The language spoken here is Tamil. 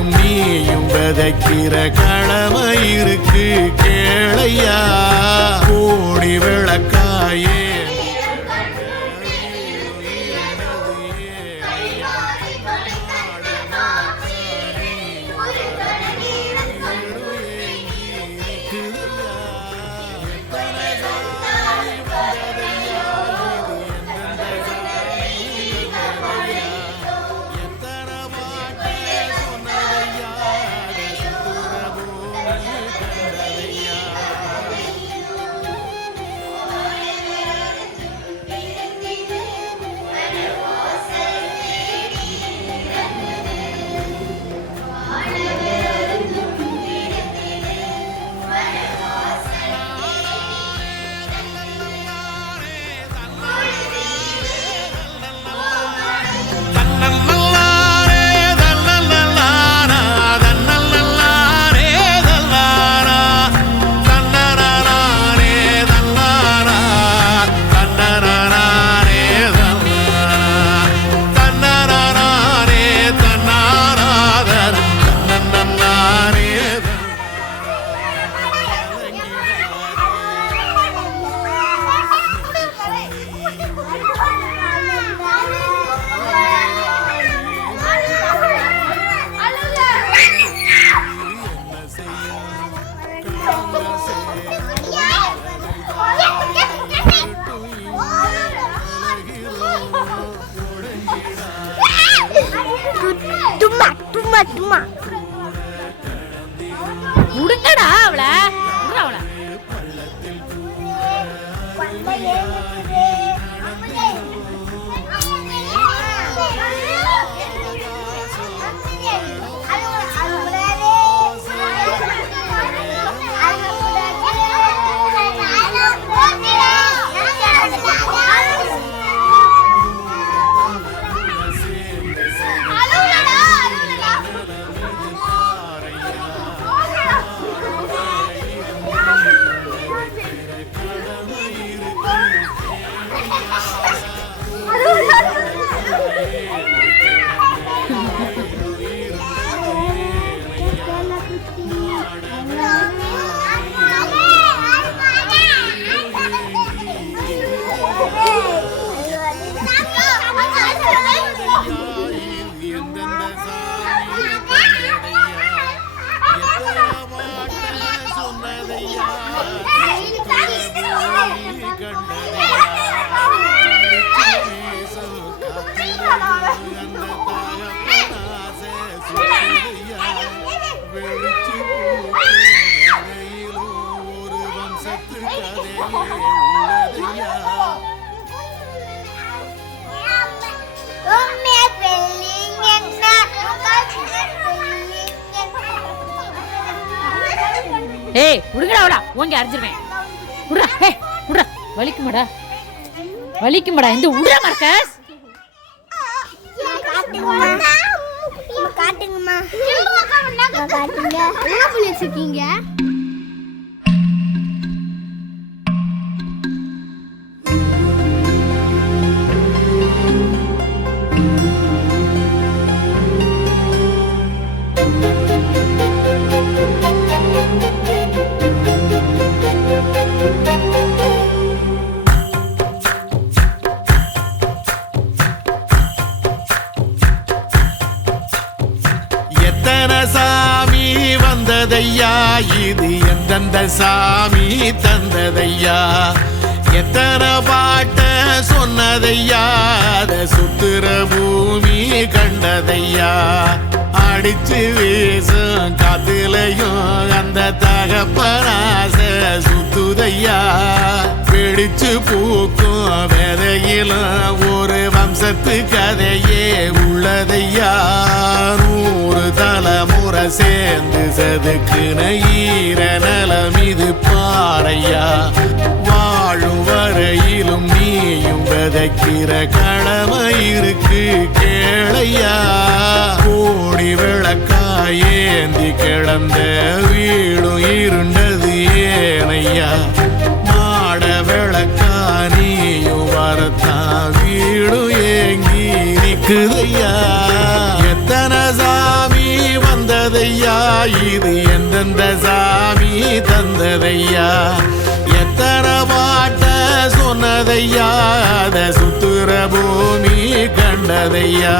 வீடும் நீயும் விதைக்கிற கடமை இருக்கு கேளையா கோடி விளக்காயே உடுங்கடா அவள ஏய் உடுங்கடா ஓங்கி அரைஞ்சிருவேன். உடுறா ஏய் உடுறா வலிக்குமாடா இந்த உடுறா மார்க்கஸ். காட்டுங்கம்மா காட்டுங்க என்ன பண்ணிருக்கீங்க? சாமி வந்ததையா இது எந்தெந்த சாமி தந்ததையா எத்தனை பாட்ட சொன்னதையா அத சுத்துற பூமி கண்டதையா அடிச்சு வீசும் காத்துலையும் அந்த தகப்பனாச சுத்துதையா பிடிச்சு பூக்கும் விதையிலும் ஒரு வம்சத்து கதையே உள்ளதையா 100 தலைமுறை சேர்ந்து செதுக்குன ஈர நலம் இது பாறையா வாழும் வரையிலும் நீயும் விதைக்கிற கடமை இருக்கு கேளையா கோடி விளக்காயேந்தி கிடந்த வீடும் இருண்டது ஏனையா மாட விளக்கா நீயும் வரத்தான் வீடும் ஏங்கி நிக்குதையா எத்தனை சாமி வந்த வந்ததையா இது எந்தெந்த சாமி தந்ததையா எத்தனை பாட்ட சொன்னதையா அத சுத்துற பூமி கண்டதையா